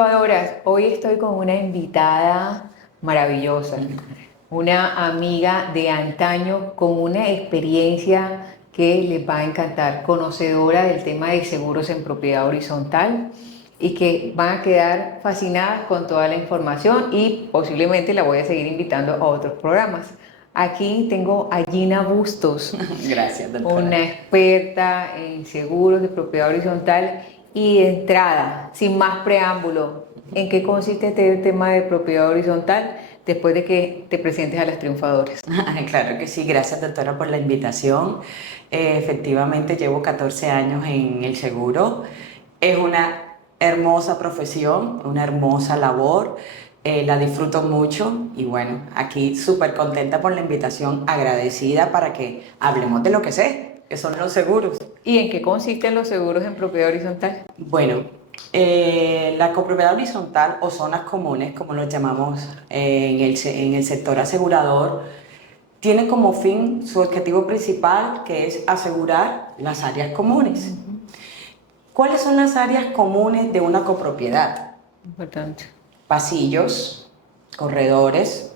Triunfadoras, hoy estoy con una invitada maravillosa, una amiga de antaño con una experiencia que les va a encantar, conocedora del tema de seguros en propiedad horizontal y que van a quedar fascinadas con toda la información y posiblemente la voy a seguir invitando a otros programas. Aquí tengo a Gina Bustos, Gracias, doctora. una experta en seguros de propiedad horizontal y de entrada, sin más preámbulo, ¿en qué consiste este tema de propiedad horizontal después de que te presentes a las triunfadoras? Claro que sí, gracias, doctora, por la invitación. Efectivamente, llevo 14 años en el seguro. Es una hermosa profesión, una hermosa labor. La disfruto mucho y bueno, aquí súper contenta por la invitación, agradecida para que hablemos de lo que sé, que son los seguros. ¿Y en qué consisten los seguros en propiedad horizontal? Bueno, la copropiedad horizontal o zonas comunes, como lo llamamos en el sector asegurador, tiene como fin su objetivo principal, que es asegurar las áreas comunes. ¿Cuáles son las áreas comunes de una copropiedad? Importante. Pasillos, corredores,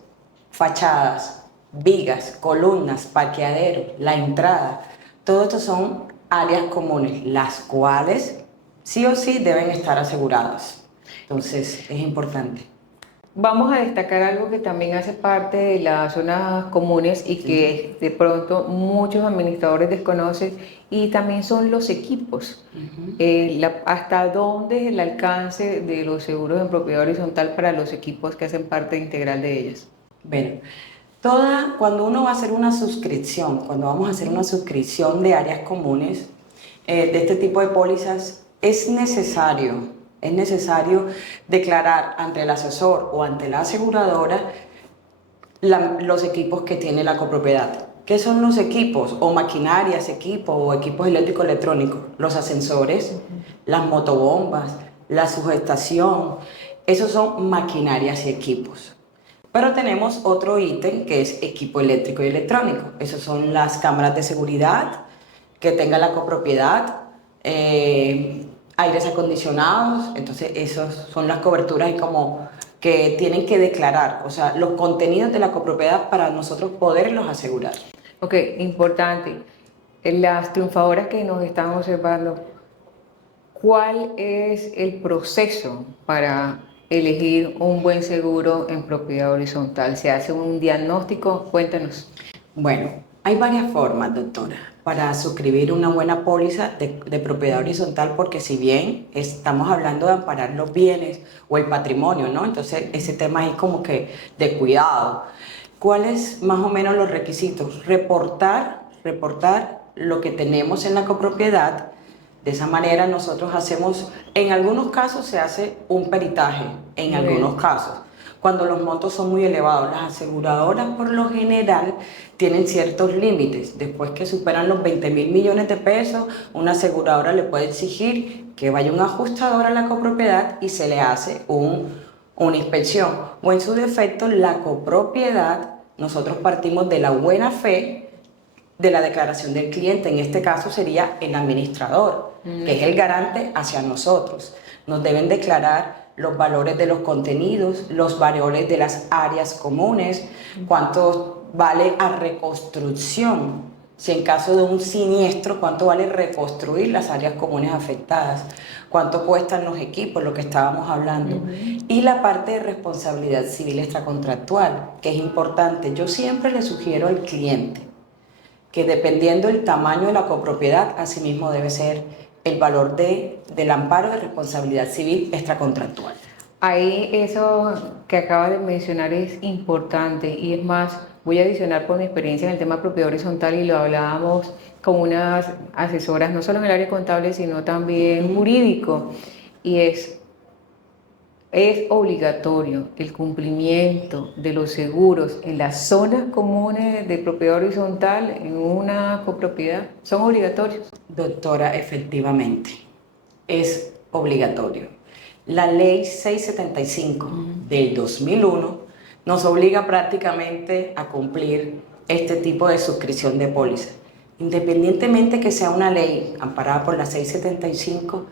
fachadas, vigas, columnas, parqueadero, la entrada. Todo esto son áreas comunes, las cuales sí o sí deben estar aseguradas. Entonces, es importante. Vamos a destacar algo que también hace parte de las zonas comunes y que de pronto muchos administradores desconocen y también son los equipos. ¿Hasta dónde es el alcance de los seguros en propiedad horizontal para los equipos que hacen parte integral de ellas? Bueno, cuando uno va a hacer una suscripción, cuando vamos a hacer una suscripción de áreas comunes, de este tipo de pólizas, es necesario declarar ante el asesor o ante la aseguradora los equipos que tiene la copropiedad. ¿Qué son los equipos? O maquinarias, equipos o equipos eléctricos electrónicos. Los ascensores, las motobombas, la sujetación. Esos son maquinarias y equipos. Pero tenemos otro ítem que es equipo eléctrico y electrónico. Esas son las cámaras de seguridad que tenga la copropiedad, aires acondicionados. Entonces, esas son las coberturas y como que tienen que declarar, o sea, los contenidos de la copropiedad para nosotros poderlos asegurar. Ok, importante. Las triunfadoras que nos están observando, ¿cuál es el proceso para elegir un buen seguro en propiedad horizontal? ¿Se hace un diagnóstico? Cuéntanos. Bueno, hay varias formas, doctora, para suscribir una buena póliza de propiedad horizontal, porque si bien estamos hablando de amparar los bienes o el patrimonio, ¿no? Entonces, ese tema ahí como que de cuidado. ¿Cuáles más o menos los requisitos? Reportar lo que tenemos en la copropiedad. De esa manera nosotros hacemos, en algunos casos se hace un peritaje, en algunos casos. Cuando los montos son muy elevados, las aseguradoras por lo general tienen ciertos límites. Después que superan los 20.000 millones de pesos, una aseguradora le puede exigir que vaya un ajustador a la copropiedad y se le hace una inspección. O en su defecto, la copropiedad, nosotros partimos de la buena fe de la declaración del cliente. En este caso sería el administrador, que es el garante hacia nosotros. Nos deben declarar los valores de los contenidos, los valores de las áreas comunes, cuánto vale a reconstrucción, si en caso de un siniestro, cuánto vale reconstruir las áreas comunes afectadas, cuánto cuestan los equipos, lo que estábamos hablando, y la parte de responsabilidad civil extracontractual, que es importante. Yo siempre le sugiero al cliente que dependiendo del tamaño de la copropiedad, asimismo debe ser el valor del amparo de responsabilidad civil extracontractual. Ahí eso que acabas de mencionar es importante y es más, voy a adicionar por mi experiencia en el tema propiedad horizontal y lo hablábamos con unas asesoras, no solo en el área contable, sino también jurídico, y es obligatorio el cumplimiento de los seguros en las zonas comunes de propiedad horizontal en una copropiedad. ¿Son obligatorios? Doctora, efectivamente, es obligatorio. La ley 675 del 2001 nos obliga prácticamente a cumplir este tipo de suscripción de póliza. Independientemente que sea una ley amparada por la 675,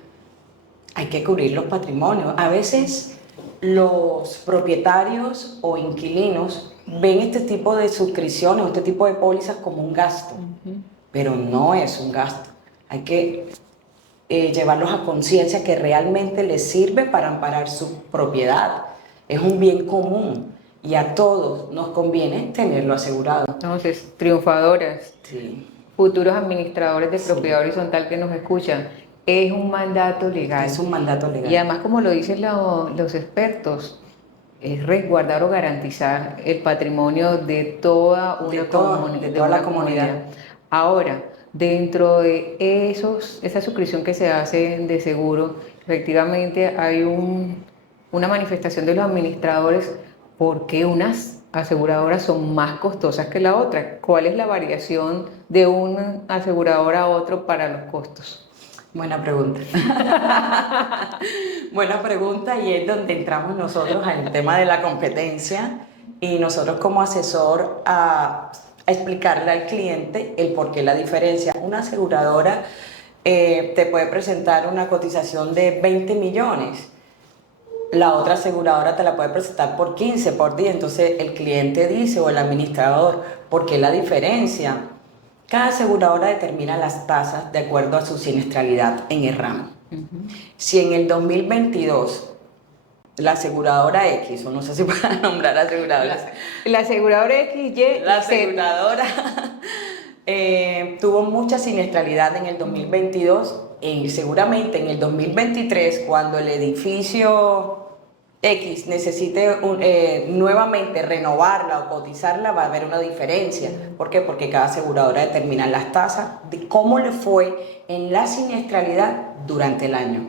Hay que cubrir los patrimonios. A veces los propietarios o inquilinos ven este tipo de suscripciones o este tipo de pólizas como un gasto, pero no es un gasto. Hay que llevarlos a conciencia que realmente les sirve para amparar su propiedad. Es un bien común y a todos nos conviene tenerlo asegurado. Entonces, triunfadoras, Sí, futuros administradores de sí. propiedad horizontal que nos escuchan, es un mandato legal. Es un mandato Y legal. además, como lo dicen los expertos, es resguardar o garantizar el patrimonio de toda una De toda la comunidad. Ahora, dentro de esa suscripción que se hace de seguro, efectivamente hay una manifestación de los administradores porque unas aseguradoras son más costosas que la otra. ¿Cuál es la variación de un asegurador a otro para los costos? Buena pregunta. Buena pregunta y es donde entramos nosotros en el tema de la competencia y nosotros como asesor a explicarle al cliente el por qué la diferencia. Una aseguradora te puede presentar una cotización de 20 millones, la otra aseguradora te la puede presentar por 15, por 10, entonces el cliente dice o el administrador, ¿por qué la diferencia? Cada aseguradora determina las tasas de acuerdo a su siniestralidad en el ramo. Si en el 2022 la aseguradora X, o no sé si puedo nombrar aseguradoras, La aseguradora X, Y, la Z. aseguradora tuvo mucha siniestralidad en el 2022 y seguramente en el 2023, cuando el edificio X necesite nuevamente renovarla o cotizarla, va a haber una diferencia. ¿Por qué? Porque cada aseguradora determina las tasas de cómo le fue en la siniestralidad durante el año.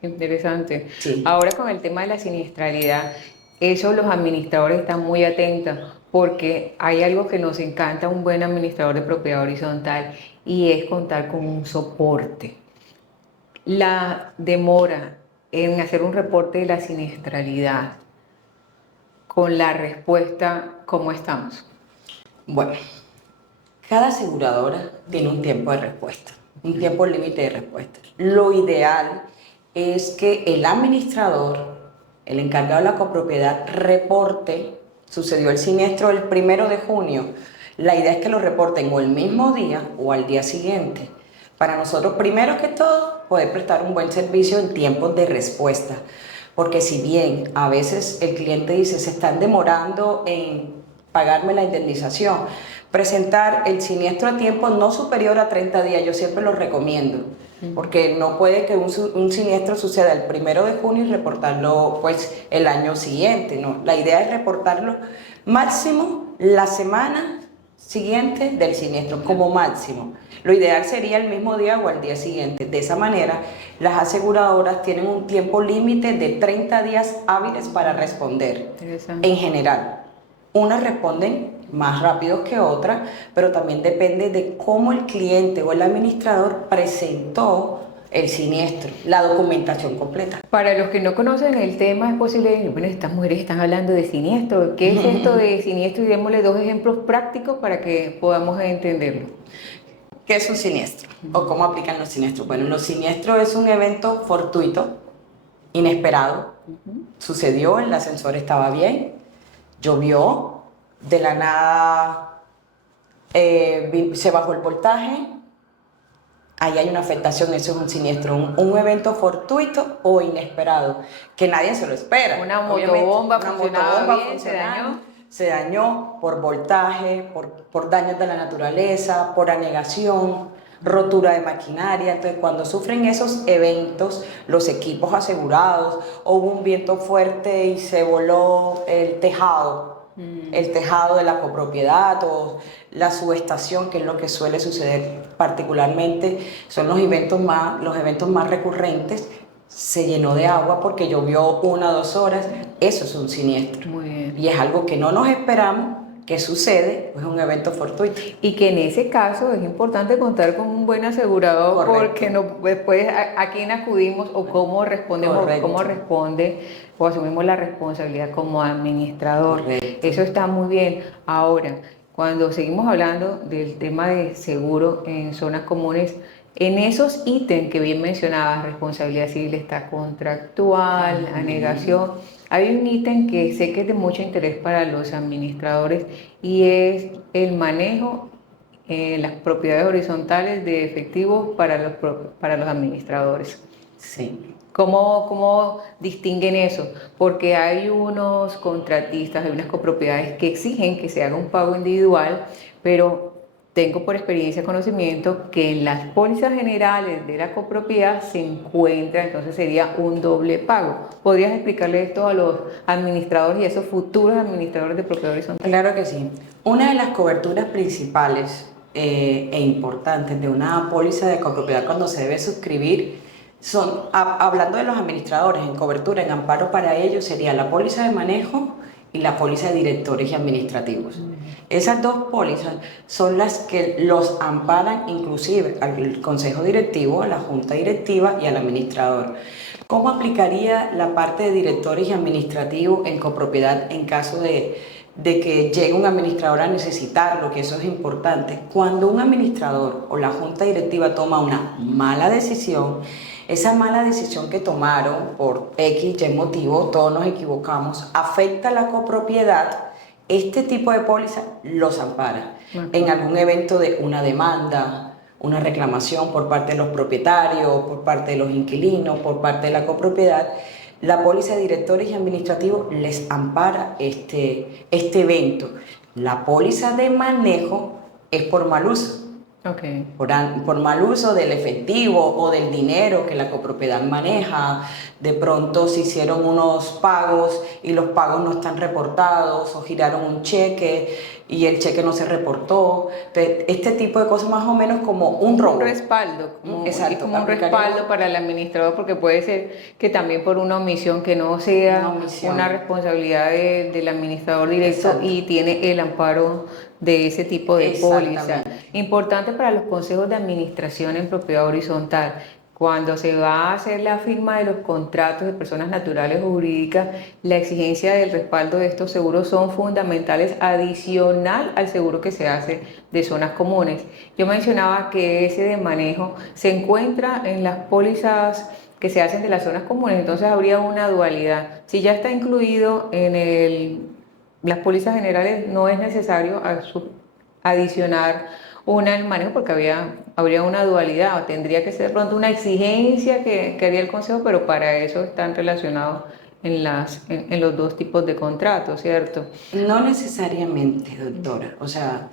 Interesante. Sí. Ahora con el tema de la siniestralidad, eso los administradores están muy atentos porque hay algo que nos encanta a un buen administrador de propiedad horizontal y es contar con un soporte. La demora en hacer un reporte de la siniestralidad con la respuesta, ¿cómo estamos? Bueno, cada aseguradora tiene un tiempo de respuesta, un tiempo límite de respuesta. Lo ideal es que el administrador, el encargado de la copropiedad, reporte, sucedió el siniestro el 1 de junio. La idea es que lo reporten o el mismo día o al día siguiente. Para nosotros, primero que todo, poder prestar un buen servicio en tiempos de respuesta. Porque si bien a veces el cliente dice, se están demorando en pagarme la indemnización, presentar el siniestro a tiempo no superior a 30 días, yo siempre lo recomiendo, porque no puede que un siniestro suceda el 1 de junio y reportarlo pues el año siguiente, ¿no? La idea es reportarlo máximo la semana siguiente del siniestro, como máximo. Lo ideal sería el mismo día o al día siguiente. De esa manera, las aseguradoras tienen un tiempo límite de 30 días hábiles para responder, en general. Unas responden más rápido que otras, pero también depende de cómo el cliente o el administrador presentó el siniestro, la documentación completa. Para los que no conocen el tema, es posible, bueno, estas mujeres están hablando de siniestro. ¿Qué es esto de siniestro? Y démosle dos ejemplos prácticos para que podamos entenderlo. ¿Qué es un siniestro? ¿O cómo aplican los siniestros? Bueno, los siniestros es un evento fortuito, inesperado. Sucedió, el ascensor estaba bien, llovió, de la nada se bajó el voltaje, ahí hay una afectación, eso es un siniestro, un evento fortuito o inesperado, que nadie se lo espera. Una motobomba funcionaba bien, se dañó por voltaje, por daños de la naturaleza, por anegación, rotura de maquinaria. Entonces, cuando sufren esos eventos, los equipos asegurados, o hubo un viento fuerte y se voló el tejado de la copropiedad o la subestación, que es lo que suele suceder particularmente, son los eventos más recurrentes. Se llenó de agua porque llovió 1 o 2 horas, eso es un siniestro. Muy bien. Y es algo que no nos esperamos, que sucede, pues es un evento fortuito. Y que en ese caso es importante contar con un buen asegurador. Correcto. Porque no, después a quién acudimos o cómo respondemos, Correcto. cómo responde o asumimos la responsabilidad como administrador. Correcto. Eso está muy bien. Ahora, cuando seguimos hablando del tema de seguro en zonas comunes, En esos ítems que bien mencionabas, responsabilidad civil está contractual, anegación, hay un ítem que sé que es de mucho interés para los administradores y es el manejo las propiedades horizontales de efectivos para los administradores. Sí. ¿Cómo distinguen eso? Porque hay unos contratistas, hay unas copropiedades que exigen que se haga un pago individual, pero tengo por experiencia conocimiento que en las pólizas generales de la copropiedad se encuentra, entonces sería un doble pago. ¿Podrías explicarle esto a los administradores y a esos futuros administradores de propiedad horizontal? Claro que sí. Una de las coberturas principales e importantes de una póliza de copropiedad cuando se debe suscribir son, hablando de los administradores, en cobertura, en amparo para ellos, sería la póliza de manejo y la póliza de directores y administrativos. Esas dos pólizas son las que los amparan inclusive al consejo directivo, a la junta directiva y al administrador. ¿Cómo aplicaría la parte de directores y administrativos en copropiedad en caso de que llegue un administrador a necesitarlo, que eso es importante? Cuando un administrador o la junta directiva toma una mala decisión, esa mala decisión que tomaron por X, Y motivo, todos nos equivocamos, afecta a la copropiedad, este tipo de póliza los ampara. En algún evento de una demanda, una reclamación por parte de los propietarios, por parte de los inquilinos, por parte de la copropiedad, la póliza de directores y administrativos les ampara este evento. La póliza de manejo es por mal uso. Okay. Por mal uso del efectivo o del dinero que la copropiedad maneja. De pronto se hicieron unos pagos y los pagos no están reportados, o giraron un cheque y el cheque no se reportó. Entonces, este tipo de cosas, más o menos como un robo. Un respaldo, Exacto, como un respaldo para el administrador, porque puede ser que también por una omisión que no sea una responsabilidad del administrador directo. Exacto. Y tiene el amparo de ese tipo de póliza. Importante para los consejos de administración en propiedad horizontal. Cuando se va a hacer la firma de los contratos de personas naturales o jurídicas, la exigencia del respaldo de estos seguros son fundamentales, adicional al seguro que se hace de zonas comunes. Yo mencionaba que ese de manejo se encuentra en las pólizas que se hacen de las zonas comunes, entonces habría una dualidad. Si ya está incluido en las pólizas generales, no es necesario adicionar una en manejo porque habría una dualidad, o tendría que ser de pronto una exigencia que haría el consejo, pero para eso están relacionados en los dos tipos de contratos, ¿cierto? No necesariamente, doctora. O sea,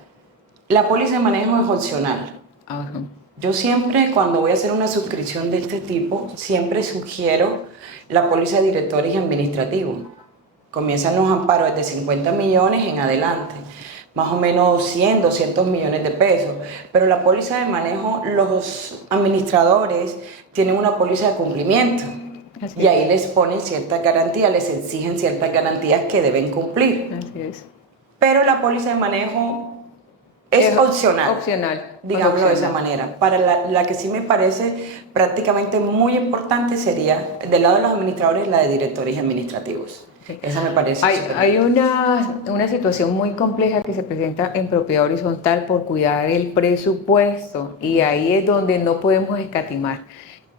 la póliza de manejo es opcional. Ajá. Yo siempre, cuando voy a hacer una suscripción de este tipo, siempre sugiero la póliza de directores y administrativos. Comienzan los amparos desde 50 millones en adelante, más o menos 100, 200 millones de pesos. Pero la póliza de manejo, los administradores tienen una póliza de cumplimiento. Así y ahí les ponen ciertas garantías, les exigen ciertas garantías que deben cumplir. Así es. Pero la póliza de manejo es opcional. Digámoslo de esa manera. Para la que sí me parece prácticamente muy importante sería, del lado de los administradores, la de directores administrativos. Esa me parece. Hay una situación muy compleja que se presenta en propiedad horizontal por cuidar el presupuesto, y ahí es donde no podemos escatimar,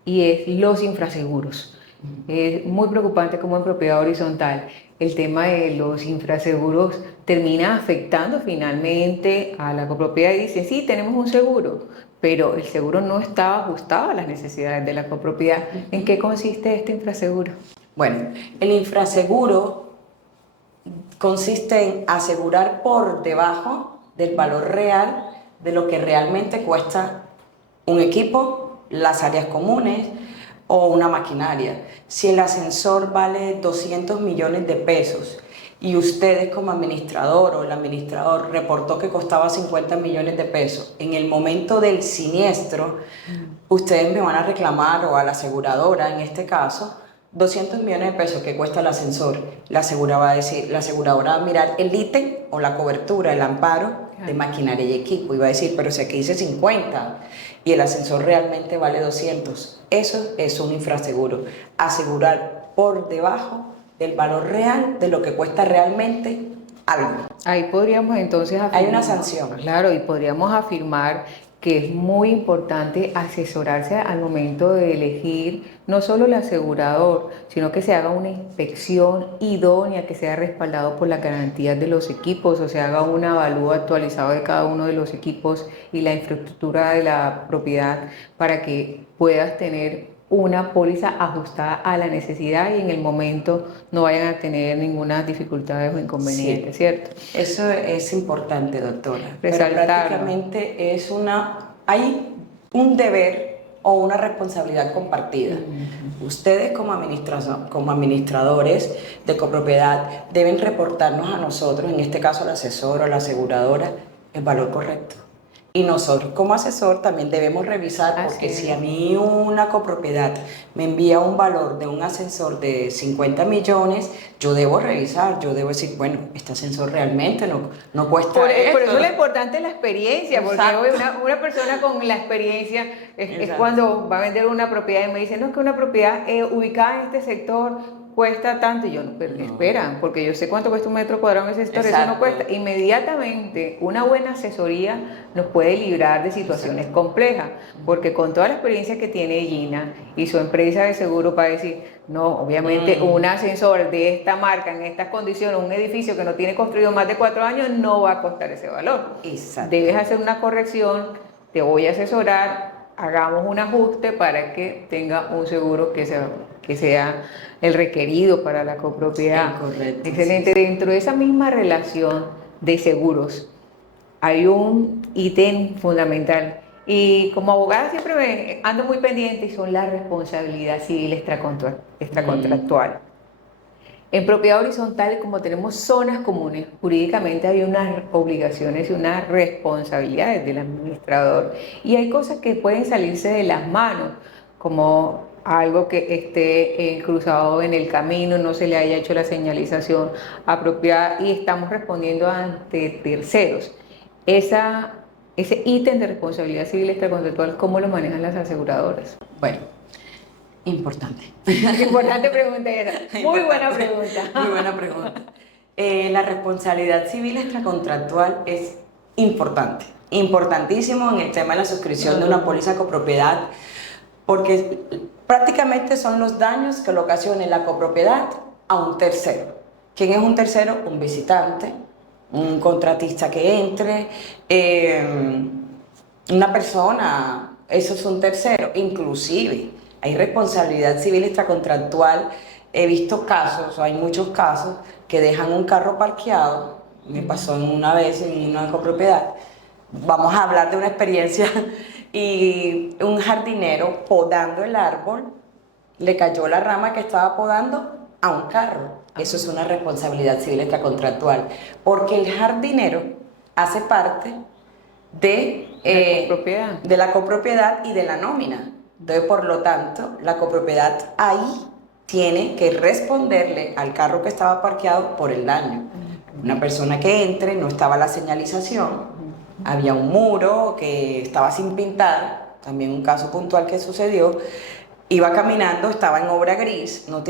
y es los infraseguros. Es muy preocupante como en propiedad horizontal el tema de los infraseguros termina afectando finalmente a la copropiedad y dicen, sí, tenemos un seguro, pero el seguro no estaba ajustado a las necesidades de la copropiedad. ¿En qué consiste este infraseguro? Bueno, el infraseguro consiste en asegurar por debajo del valor real de lo que realmente cuesta un equipo, las áreas comunes o una maquinaria. Si el ascensor vale 200 millones de pesos y ustedes como administrador o el administrador reportó que costaba 50 millones de pesos, en el momento del siniestro, ustedes me van a reclamar, o a la aseguradora en este caso, 200 millones de pesos que cuesta el ascensor. La aseguradora va a mirar el ítem o la cobertura, el amparo de maquinaria y equipo, y va a decir, pero si aquí dice 50 y el ascensor realmente vale 200. Eso es un infraseguro, asegurar por debajo del valor real de lo que cuesta realmente algo. Ahí podríamos entonces afirmar, hay una sanción. Claro, y podríamos afirmar que es muy importante asesorarse al momento de elegir no solo el asegurador, sino que se haga una inspección idónea, que sea respaldado por las garantías de los equipos, o se haga un avalúo actualizado de cada uno de los equipos y la infraestructura de la propiedad para que puedas tener una póliza ajustada a la necesidad y en el momento no vayan a tener ninguna dificultad o inconveniente, Sí. ¿cierto? Eso es importante, doctora. Pero Resaltarlo. prácticamente hay un deber o una responsabilidad compartida. Ustedes como administradores de copropiedad deben reportarnos a nosotros, en este caso al asesor o la aseguradora, el valor correcto. Y nosotros como asesor también debemos revisar, porque si a mí una copropiedad me envía un valor de un ascensor de 50 millones, yo debo revisar, yo debo decir, bueno, este ascensor realmente no cuesta Por esto. eso lo importante es la experiencia, porque una persona con la experiencia es cuando va a vender una propiedad y me dice, no, es que una propiedad ubicada en este sector cuesta tanto, y yo, no, pero espera, porque yo sé cuánto cuesta un metro cuadrado en ese sector, eso no cuesta. Inmediatamente, una buena asesoría nos puede librar de situaciones complejas, porque con toda la experiencia que tiene Gina y su empresa de seguro para decir, no, obviamente un ascensor de esta marca, en estas condiciones, un edificio que no tiene construido más de 4 años, no va a costar ese valor. Exacto. Debes hacer una corrección, te voy a asesorar, hagamos un ajuste para que tenga un seguro que sea el requerido para la copropiedad. Correcto. Excelente. Sí. Dentro de esa misma relación de seguros hay un ítem fundamental y como abogada siempre ando muy pendiente y son la responsabilidad civil extracontractual. En propiedad horizontal, como tenemos zonas comunes, jurídicamente hay unas obligaciones y unas responsabilidades del administrador. Y hay cosas que pueden salirse de las manos, como algo que esté cruzado en el camino, no se le haya hecho la señalización apropiada y estamos respondiendo ante terceros. Ese ítem de responsabilidad civil extracontractual, ¿cómo lo manejan las aseguradoras? Bueno, importante. Importante pregunta esa. Muy buena pregunta. Muy buena pregunta. La responsabilidad civil extracontractual es importante, importantísimo en el tema de la suscripción de una póliza copropiedad, porque prácticamente son los daños que le ocasione la copropiedad a un tercero. ¿Quién es un tercero? Un visitante, un contratista que entre, una persona, eso es un tercero. Inclusive hay responsabilidad civil extracontractual. He visto casos, hay muchos casos, que dejan un carro parqueado. Me pasó una vez en una copropiedad. Vamos a hablar de una experiencia. Y un jardinero podando el árbol, le cayó la rama que estaba podando a un carro. Eso es una responsabilidad civil extracontractual, porque el jardinero hace parte de la copropiedad y de la nómina. Entonces, por lo tanto, la copropiedad ahí tiene que responderle al carro que estaba parqueado por el daño. Una persona que entre, no estaba la señalización, había un muro que estaba sin pintar, también un caso puntual que sucedió, iba caminando, estaba en obra gris, no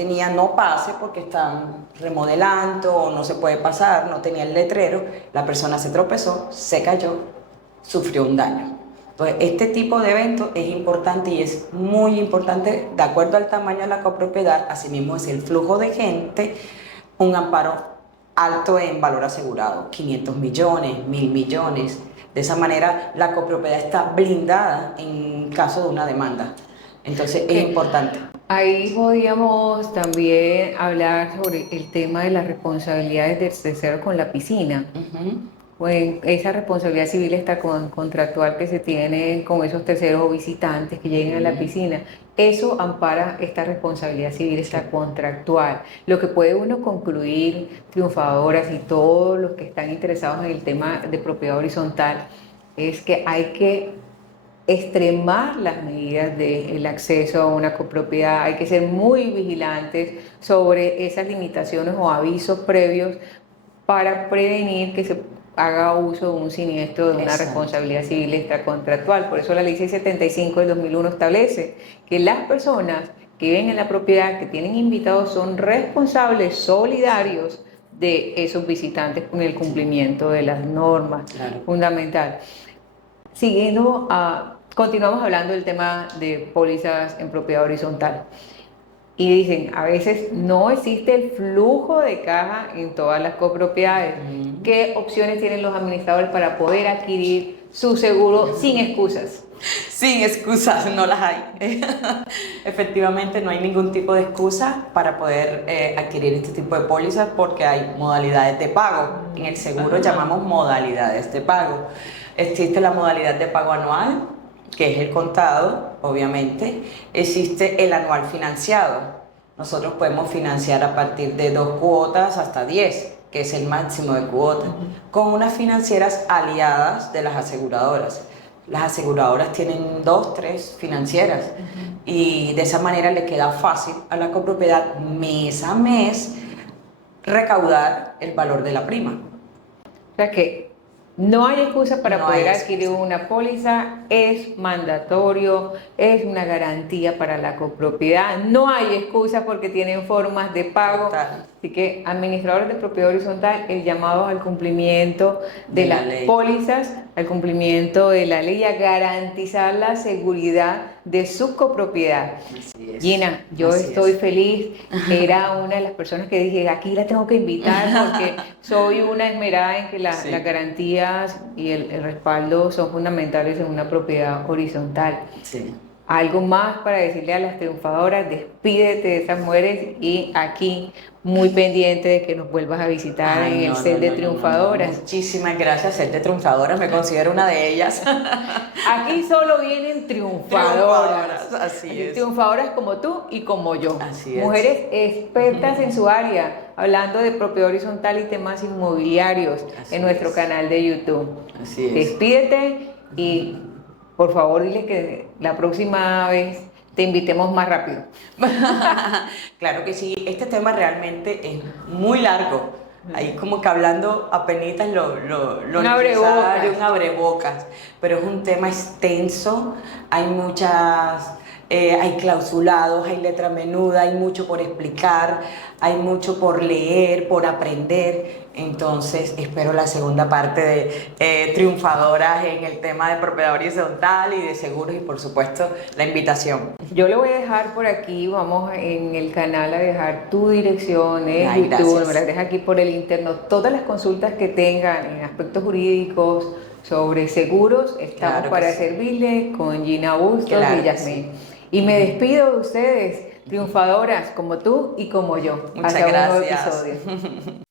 pase porque están remodelando o no se puede pasar, no tenía el letrero, la persona se tropezó, se cayó, sufrió un daño. Entonces, este tipo de eventos es importante y es muy importante, de acuerdo al tamaño de la copropiedad, asimismo es el flujo de gente, un amparo alto en valor asegurado, 500 millones, 1.000 millones. De esa manera, la copropiedad está blindada en caso de una demanda. Entonces, es importante. Ahí podríamos también hablar sobre el tema de las responsabilidades del tercero con la piscina. Pues esa responsabilidad civil extracontractual que se tiene con esos terceros o visitantes que lleguen a la piscina, eso ampara esta responsabilidad civil extracontractual. Lo que puede uno concluir, triunfadoras y todos los que están interesados en el tema de propiedad horizontal, es que hay que extremar las medidas del acceso a una copropiedad, hay que ser muy vigilantes sobre esas limitaciones o avisos previos para prevenir que se haga uso de un siniestro de una responsabilidad civil extracontractual. Por eso la ley 675 del 2001 establece que las personas que viven en la propiedad, que tienen invitados, son responsables solidarios de esos visitantes con el cumplimiento de las normas fundamentales. siguiendo continuamos hablando del tema de pólizas en propiedad horizontal. Y dicen, a veces no existe el flujo de caja en todas las copropiedades. ¿Qué opciones tienen los administradores para poder adquirir su seguro sin excusas? Sin excusas, no las hay. Efectivamente, no hay ningún tipo de excusa para poder adquirir este tipo de pólizas porque hay modalidades de pago. En el seguro llamamos modalidades de pago. Existe la modalidad de pago anual, que es el contado, obviamente. Existe el anual financiado. Nosotros podemos financiar a partir de 2 cuotas hasta 10, que es el máximo de cuotas, con unas financieras aliadas de las aseguradoras. Las aseguradoras tienen 2, 3 financieras y de esa manera le queda fácil a la copropiedad mes a mes recaudar el valor de la prima. O sea que no hay excusa para No poder hay adquirir excusa. una póliza, es mandatorio, es una garantía para la copropiedad, no hay excusa porque tienen formas de pago. Total. Así que administradores de propiedad horizontal, el llamado al cumplimiento de La las ley. pólizas, al cumplimiento de la ley, a garantizar la seguridad de su copropiedad. Así es. Gina, yo Así estoy es. feliz. Era una de las personas que dije, aquí la tengo que invitar porque soy una esmerada en que Sí. las garantías y el respaldo son fundamentales en una propiedad horizontal. Sí. Algo más para decirle a las triunfadoras, despídete de esas mujeres y aquí muy pendiente de que nos vuelvas a visitar en el set de triunfadoras. Muchísimas gracias, set de triunfadoras, me considero una de ellas. Aquí solo vienen triunfadoras. Así Así, es. triunfadoras como tú y como yo. Así es. Mujeres expertas en su área, hablando de propiedad horizontal y temas inmobiliarios Así en nuestro es. canal de YouTube. Así es. Despídete y por favor dile que la próxima vez te invitemos más rápido. Claro que sí, este tema realmente es muy largo. Ahí como que hablando apenitas lo Un necesario, abrebocas. un abrebocas, pero es un tema extenso, hay muchas, hay clausulados, hay letra menuda, hay mucho por explicar, hay mucho por leer, por aprender. Entonces espero la segunda parte de triunfadoras en el tema de propiedad horizontal y de seguros y por supuesto la invitación. Yo le voy a dejar por aquí, vamos en el canal a dejar tu dirección en Ay, YouTube, gracias. me las deja aquí por el interno, todas las consultas que tengan en aspectos jurídicos sobre seguros, estamos Claro que para sí. servirles con Gina Bustos Claro y que Yasmín. sí. Y me despido de ustedes, triunfadoras como tú y como yo. Muchas Hasta un nuevo gracias. episodio.